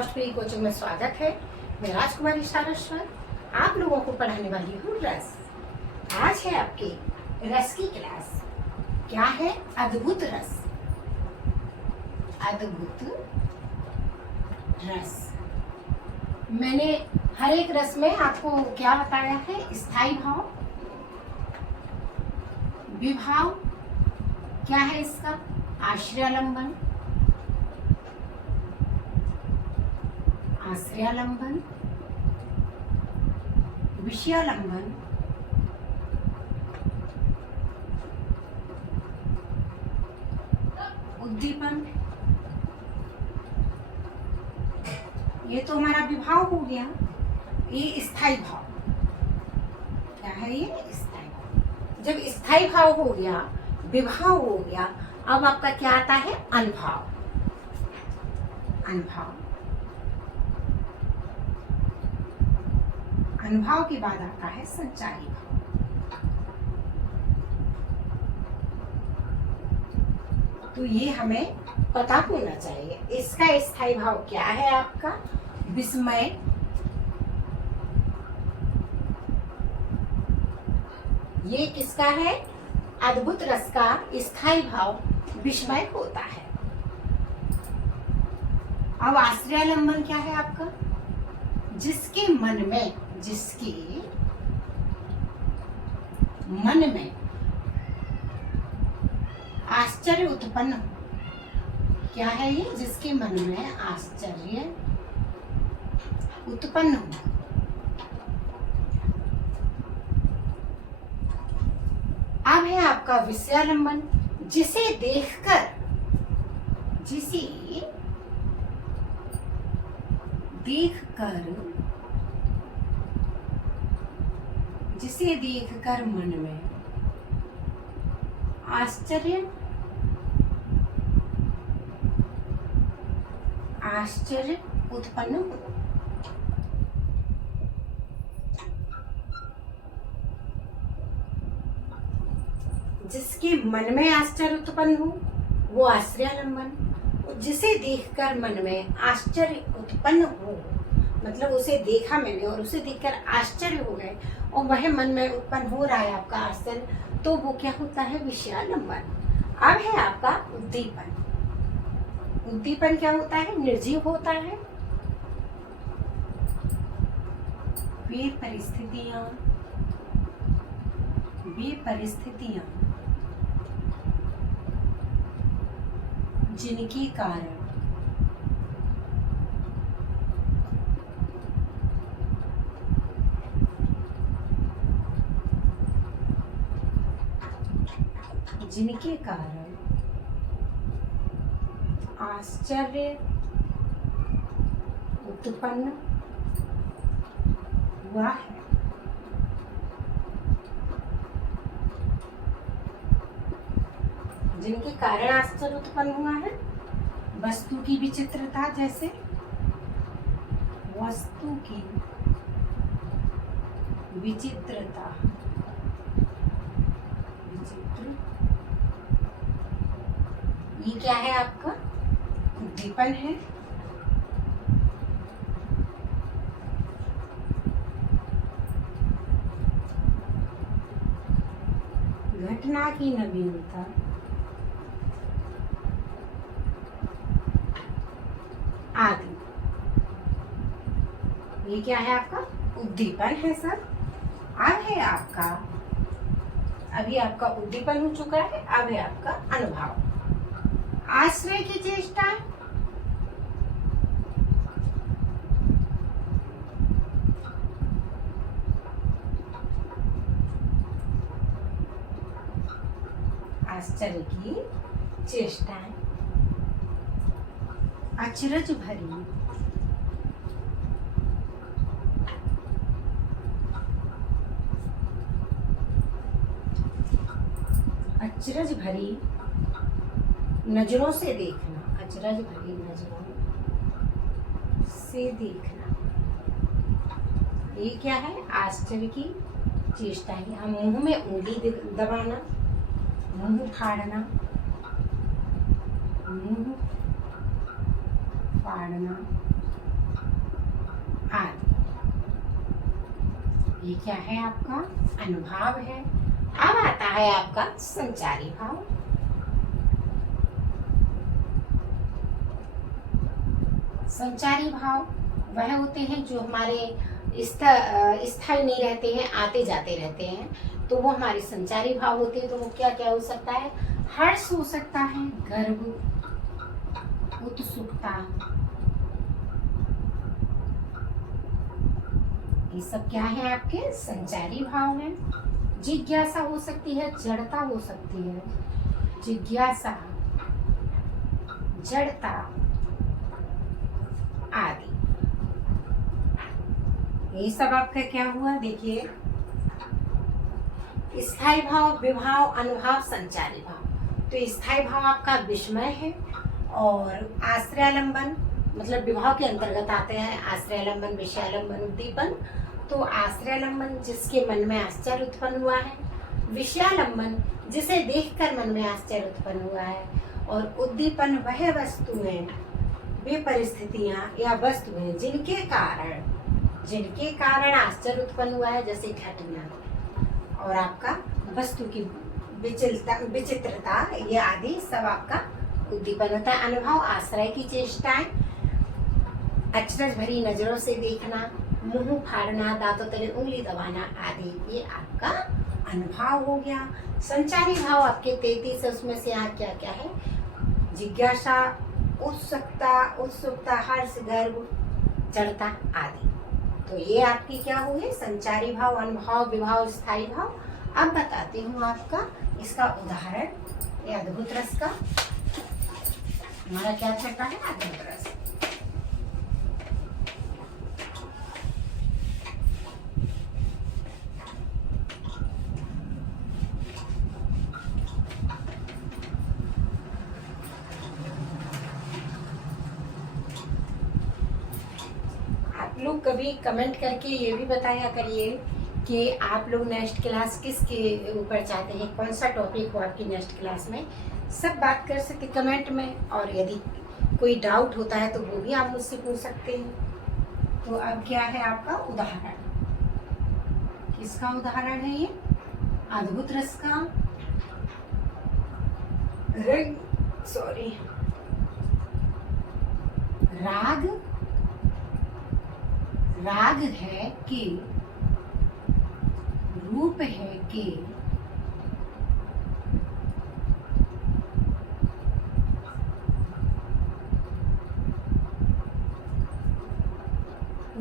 Cost free coaching में स्वागत है। मैं राजकुमारी सारस्वत आप लोगों को पढ़ाने वाली हूँ रस। आज है आपकी रस की क्लास। क्या है? अद्भुत रस। अद्भुत रस। मैंने हर एक रस में आपको क्या बताया है? स्थायी भाव, विभाव, क्या है इसका? आश्रयालंबन, आश्रयालंबन, विषयालंबन, उद्दीपन। ये तो हमारा विभाव हो गया। ये स्थायी भाव। क्या है ये? स्थायी भाव। जब स्थायी भाव हो गया, विभाव हो गया, अब आपका क्या आता है? अनुभाव। अनुभाव। अनुभाव के बाद आता है संचारी भाव। तो ये हमें पता होना चाहिए। इसका स्थायी भाव क्या है आपका? विस्मय, ये किसका है? अद्भुत रस का स्थायी भाव विस्मय होता है। अब आश्रयालंबन क्या है आपका? जिसके मन में आश्चर्य उत्पन्न हो। क्या है ये? जिसके मन में आश्चर्य उत्पन्न हो। अब है आपका विषयालंबन। जिसे देखकर मन में आश्चर्य उत्पन्न हो। जिसके मन में आश्चर्य उत्पन्न हो वो आश्रयालंबन। जिसे देखकर मन में आश्चर्य उत्पन्न हो, मतलब उसे देखा मैंने और उसे देखकर आश्चर्य हो गए और वह मन में उत्पन्न हो रहा है आपका आश्चर्य, तो वो क्या होता है? विषयालंबन। अब है आपका उद्दीपन। उद्दीपन क्या होता है? निर्जीव होता है। वे परिस्थितियां जिनके कारण आश्चर्य उत्पन्न हुआ है। जिनके कारण आश्चर्य उत्पन्न हुआ है। वस्तु की विचित्रता, जैसे वस्तु की विचित्रता, ये क्या है आपका? उद्दीपन है। घटना की नवीनता, आदि। ये क्या है आपका? उद्दीपन है सर। अब है आपका, अभी आपका उद्दीपन हो चुका है। अब है आपका अनुभाव। आश्रय की चेष्टा, आश्चर्य की चेष्टाएं, अचरज भरी, अचरज भरी नजरों से देखना, अचरज भरी नजरों से देखना। ये क्या है? आश्चर्य की चेष्टा है। हम मुंह में उंगली दबाना, मुंह फाड़ना, मुंह फाड़ना, आदि। ये क्या है? आपका अनुभाव है। अब आता है आपका संचारी भाव। संचारी भाव वह होते हैं जो हमारे स्थायी नहीं रहते हैं, आते जाते रहते हैं, तो वो हमारे संचारी भाव होते हैं। तो वो क्या क्या हो सकता है? हर्ष हो सकता है, गर्व, उत्सुकता, ये सब क्या है? आपके संचारी भाव हैं। जिज्ञासा हो सकती है, जड़ता हो सकती है। जिज्ञासा, जड़ता आदि, ये सब आपका क्या हुआ? देखिए, स्थायी भाव, विभाव, अनुभाव, संचारी भाव। तो स्थायी भाव आपका विस्मय है, और आश्रयालंबन मतलब विभाव के अंतर्गत आते हैं आश्रयालंबन, विषयालंबन, उद्दीपन। तो आश्रयालंबन जिसके मन में आश्चर्य उत्पन्न हुआ है, विषयालंबन जिसे देखकर मन में आश्चर्य उत्पन्न हुआ है, और उद्दीपन वह वस्तुएं, वे परिस्थितियां या वस्तुएं जिनके कारण आश्चर्य उत्पन्न हुआ है, जैसे घटना, और आपका वस्तु की विचित्रता, ये आदि सब आपका उद्दीपन होता है। अनुभव, आश्रय की चेष्टाएं, अचरज भरी नजरों से देखना, मुंह फाड़ना, दांतों तले उंगली दबाना आदि, ये आपका अनुभाव हो गया। संचारी भाव आपके 33 है, उसमें से यहाँ क्या क्या है? जिज्ञासा, उत्सुकता, हर्ष, गर्व, जड़ता आदि। तो ये आपकी क्या हुए? संचारी भाव, अनुभाव, विभाव, स्थायी भाव। अब बताती हूँ आपका इसका उदाहरण, ये अद्भुत रस का हमारा क्या चक्कर है? अद्भुत रस। लोग कभी कमेंट करके ये भी बताया करिए कि आप लोग नेक्स्ट क्लास किसके ऊपर चाहते हैं, कौन सा टॉपिक हो आपकी नेक्स्ट क्लास में, सब बात कर सकते कमेंट में। और यदि कोई डाउट होता है तो वो भी आप मुझसे पूछ सकते हैं। तो अब क्या है आपका उदाहरण? किसका उदाहरण है ये? अद्भुत रस का राग है कि रूप है कि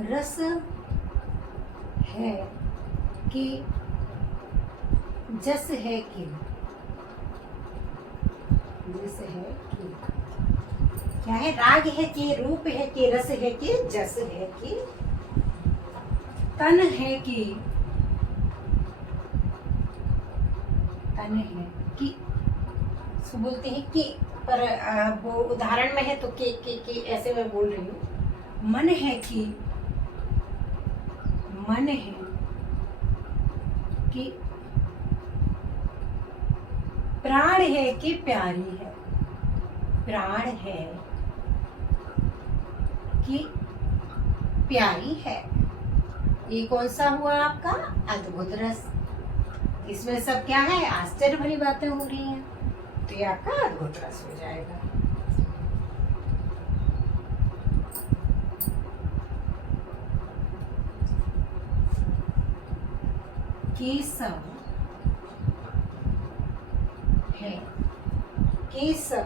रस है कि जस है कि क्या है? राग है कि, रूप है कि, रस है कि, जस है कि, तन है कि, इसको बोलते हैं कि, पर वो उदाहरण में है तो के ऐसे मैं बोल रही हूँ। मन है कि, प्राण है कि प्यारी है, प्राण है कि प्यारी है। ये कौन सा हुआ आपका? अद्भुत रस। इसमें सब क्या है? आश्चर्य भरी बातें हो रही हैं, तो ये आपका अद्भुत रस हो जाएगा। केसव है, केसव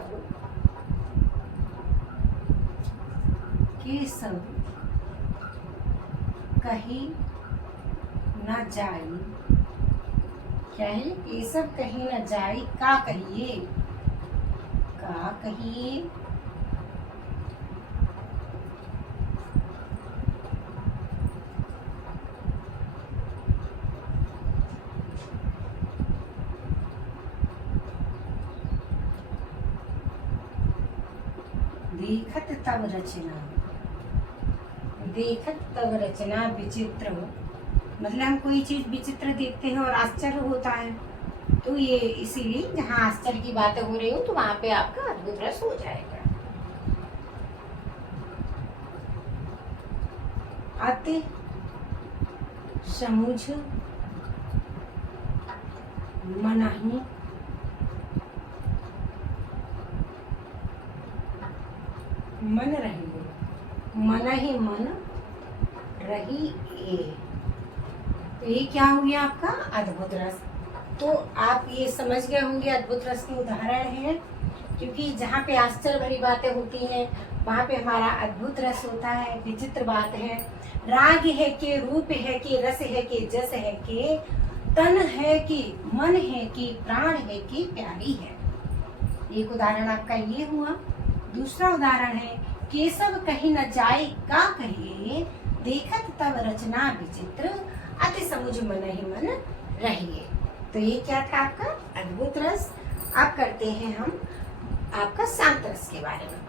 कहीं न जाई, क्या है? केसव कहीं न जाई, का कहिए, देखत तब रचना विचित्र। मतलब हम कोई चीज विचित्र देखते हैं और आश्चर्य होता है, तो ये इसीलिए जहाँ आश्चर्य की बातें हो रही हो तो वहां पे आपका अद्भुत रस हो जाएगा। अति समुझ मनहि मन रहिए, मन ही मन रही ए। तो ये क्या हो गया आपका अद्भुत रस। तो आप ये समझ गए होंगे अद्भुत रस के उदाहरण हैं, क्योंकि जहाँ पे आश्चर्य भरी बातें होती हैं वहाँ पे हमारा अद्भुत रस होता है, विचित्र बात है। राग है कि रूप है कि रस है कि जस है कि तन है कि मन है कि प्राण है कि प्यारी है। एक उदाहरण आपका ये हुआ। दूसरा उदाहरण है केशव कहीं न जाए का कहिए, देखत तब रचना विचित्र, अति समुझ मन ही मन रहिए। तो ये क्या था आपका अद्भुत रस। अब करते हैं हम आपका शांत रस के बारे में।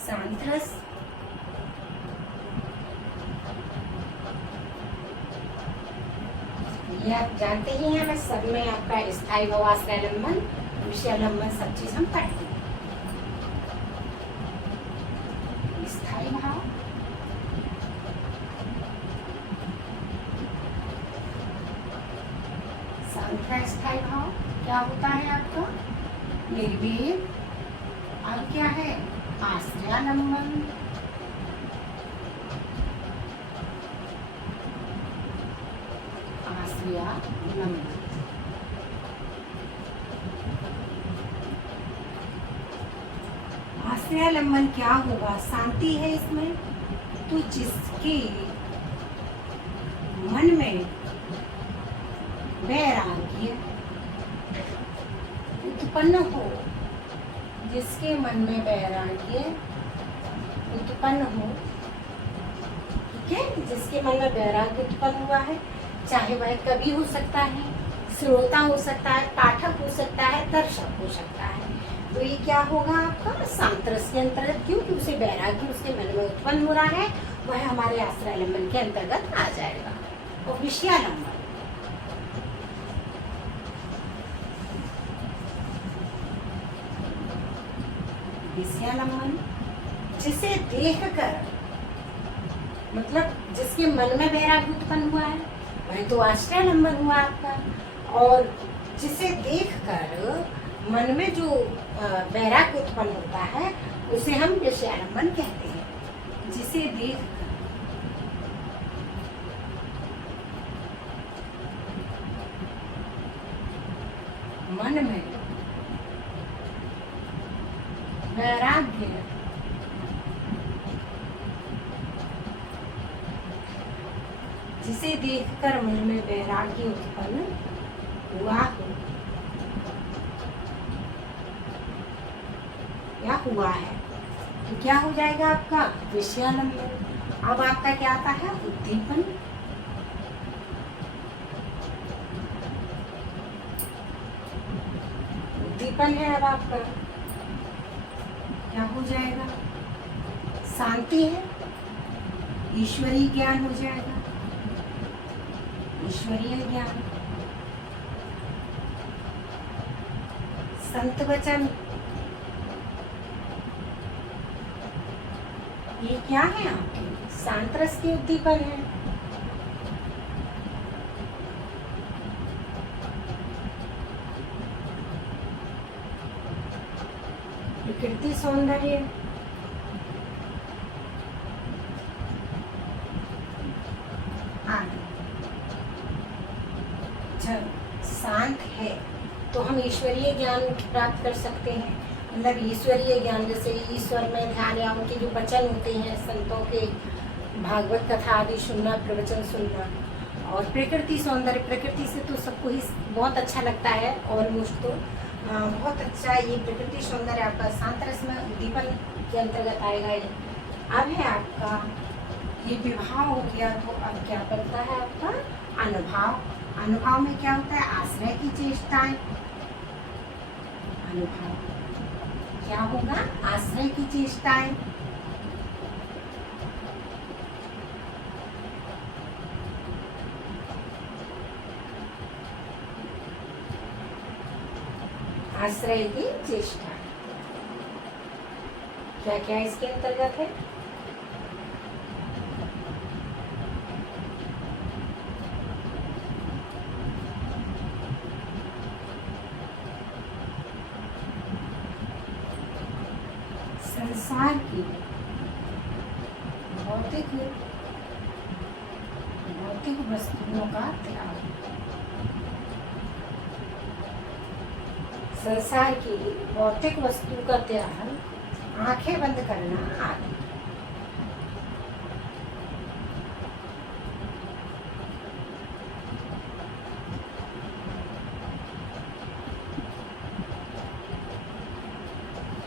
शांत रस ये आप जानते ही हैं, मैं सब में आपका स्थायी भाव, आश्रयालंबन, विषयालंबन सब चीज हम पढ़ते हैं। स्थायी भाव, शांत का स्थायी भाव क्या होता है आपका निर्वेद। अब क्या है आश्रयालंबन, आश्रयालंबन। आश्रयालंबन क्या होगा, शांति है इसमें। तो जिसके मन में वैराग्य उत्पन्न हो, जिसके मन में वैराग्य उत्पन्न हो, ठीक है, जिसके मन में वैराग्य उत्पन्न हुआ है, चाहे वह कवि हो सकता है, श्रोता हो सकता है, पाठक हो सकता है, दर्शक हो सकता है। तो ये क्या होगा आपका शांत रस के अंतर्गत, क्योंकि उसे वैराग्य उसके मन में उत्पन्न हो रहा है, वह हमारे आश्रयालंबन के अंतर्गत आ जाएगा। और विषयालंबन, विषयालंबन जिसे देखकर, मतलब जिसके मन में वैराग्य उत्पन्न हुआ है, वह तो आश्रयालंबन हुआ आपका। और जिसे देखकर मन में जो वैराग्य उत्पन्न होता है उसे हम विषयालंबन कहते हैं। जिसे देखकर मन में वैराग्य जिसे देखकर मन में वैराग्य उत्पन्न हुआ हो या हुआ है, तो क्या हो जाएगा आपका विषयालंबन। अब आपका क्या आता है उद्दीपन। उद्दीपन है अब आपका क्या हो जाएगा, शांति है, ईश्वरीय ज्ञान हो जाएगा, ईश्वरीय ज्ञान, संत वचन, ये क्या है आपके शांत रस के उद्दीपन है। प्रकृति सौंदर्य, आदि। जब शांत है तो हम ईश्वरीय ज्ञान प्राप्त कर सकते हैं। मतलब ईश्वरीय ज्ञान जैसे ईश्वर में ध्यान या उनके जो वचन होते हैं संतों के, भागवत कथा आदि सुनना, प्रवचन सुनना। और प्रकृति सौंदर्य, प्रकृति से तो सबको ही बहुत अच्छा लगता है, ऑलमोस्ट तो बहुत अच्छा। ये प्रकृति सौंदर्य आपका शांत रस में उद्दीपन के अंतर्गत आएगा। ये अब है आपका ये विभाव हो गया। तो अब क्या बनता है आपका अनुभाव। अनुभाव में क्या होता है आश्रय की चेष्टाएं। अनुभाव क्या होगा आश्रय की चेष्टाएं। आश्रय की चेष्टा। क्या क्या इसके अंतर्गत है? संसार की भौतिक वस्तुओं का त्याग। संसार की भौतिक वस्तु का त्याग, आंखें बंद करना आदि।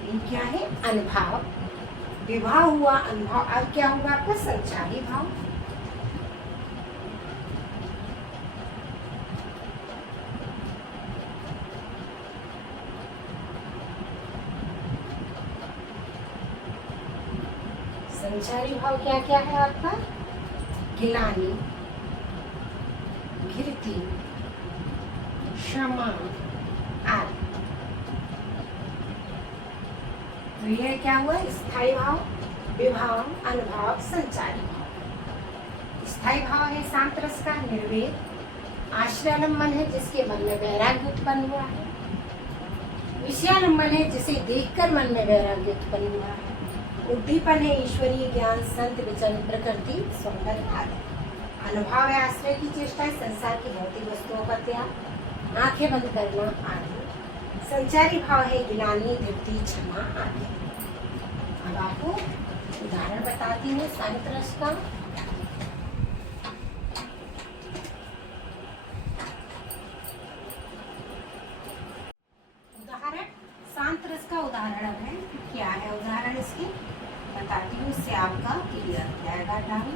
ये क्या है? अनुभाव। विभाव हुआ अनुभाव। अब क्या होगा आपका? संचारी भाव। संचारी भाव क्या क्या है आपका? गिलानी, घृति, क्षमा आदि। तो यह क्या हुआ? स्थायी भाव, विभाव, अनुभाव, संचारी भाव। स्थायी भाव है शांत रस का, निर्वेद। आश्रयालंबन है जिसके मन में वैराग्य उत्पन्न हुआ है। विषयालंबन है जिसे देखकर मन में वैराग्य उत्पन्न हुआ है। उद्दीपन है ईश्वरीय ज्ञान, संत वचन, प्रकृति, सौंदर्य आदि। अनुभाव है आश्रय की चेष्टा, संसार की भौतिक वस्तुओं का त्याग, आंखें बंद करना आदि। संचारी भाव है गिलानी, धृति, क्षमा आदि। अब आपको उदाहरण बताती हूँ शांत रस का। उदाहरण शांत रस का उदाहरण अब है। क्या है उदाहरण इसकी? बताती हूँ, इससे आपका क्लियर हो जाएगा डाउट,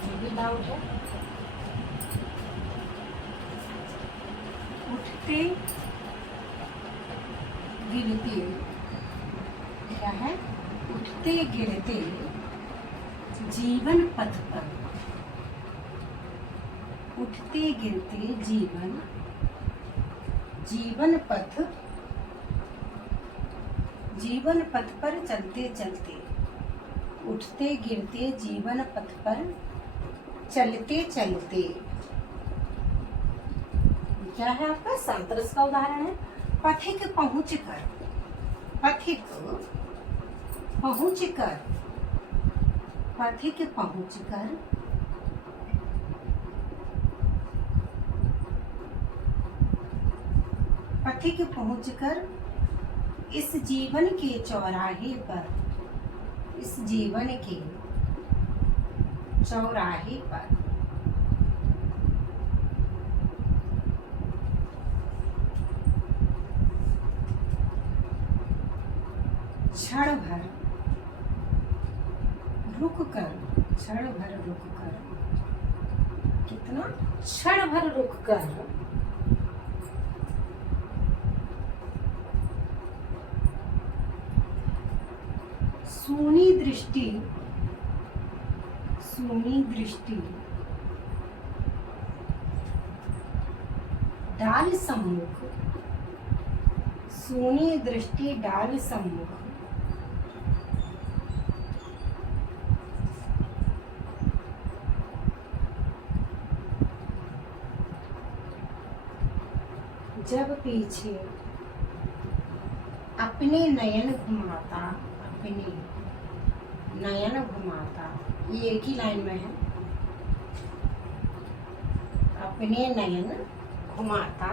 जो भी डाउट है। उठते गिरते, क्या है? उठते गिरते जीवन पथ पर। उठते गिरते जीवन पथ पर चलते चलते। उठते गिरते जीवन पथ पर चलते चलते। क्या है आपका? शांत रस का उदाहरण है। पथिक पहुँच कर, पथिक पहुँच कर, पथिक पहुँच कर, पथिक पहुँच कर इस जीवन के चौराहे पर, इस जीवन के चौराहे पर क्षण भर रुक कर, क्षण भर रुक कर, कितना? क्षण भर रुक कर सूनी दृष्टि डाल सम्मुख, सूनी दृष्टि डाल सम्मुख जब पीछे अपने नयन घुमाता, अपने नयन घुमाता। ये एक ही लाइन में है। अपने नयन घुमाता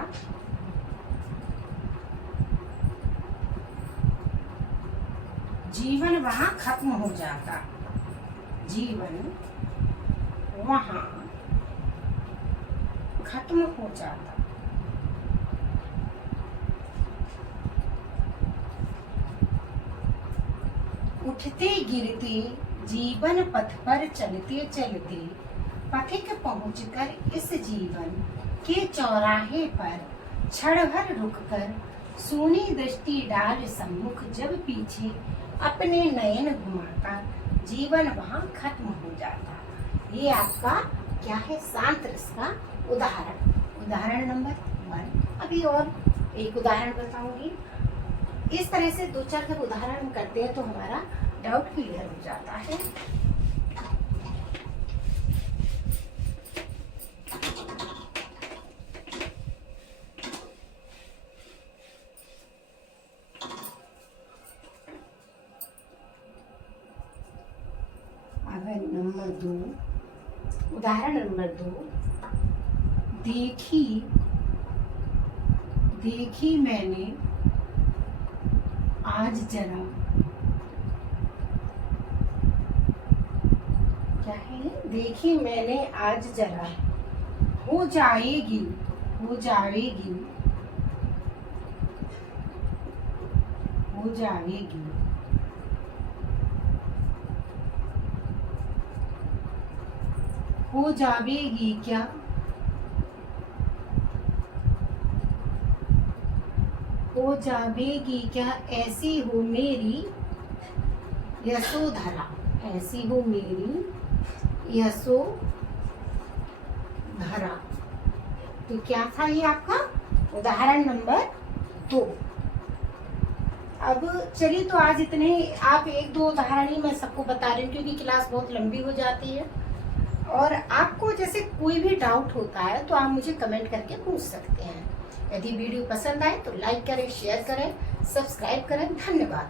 जीवन वहां खत्म हो जाता, जीवन वहां खत्म हो जाता। उठते गिरते जीवन पथ पर चलते चलते पथिक पहुंचकर इस जीवन के चौराहे पर क्षण भर रुककर सूनी दृष्टि डाल सम्मुख जब पीछे अपने नयन घुमाता जीवन वहां खत्म हो जाता। ये आपका क्या है? शांत रस का उदाहरण, उदाहरण नंबर 1। अभी और एक उदाहरण बताऊंगी। इस तरह से 2-4 जब उदाहरण करते हैं तो हमारा डाउट क्लियर हो जाता है। अब नंबर 2, उदाहरण नंबर 2, देखी मैंने आज जरा, क्या है, देखी मैंने आज जरा, हो जाएगी, हो जाएगी, हो जाएगी, हो जाएगी क्या, हो जाएगी क्या, ऐसी हो मेरी यशोधरा, ऐसी हो मेरी यशोधरा। तो क्या था ये आपका उदाहरण नंबर 2। अब चलिए, तो आज इतने, आप 1-2 उदाहरण ही मैं सबको बता रही हूँ क्योंकि क्लास बहुत लंबी हो जाती है। और आपको जैसे कोई भी डाउट होता है तो आप मुझे कमेंट करके पूछ सकते हैं। यदि वीडियो पसंद आए तो लाइक करें, शेयर करें, सब्सक्राइब करें। धन्यवाद।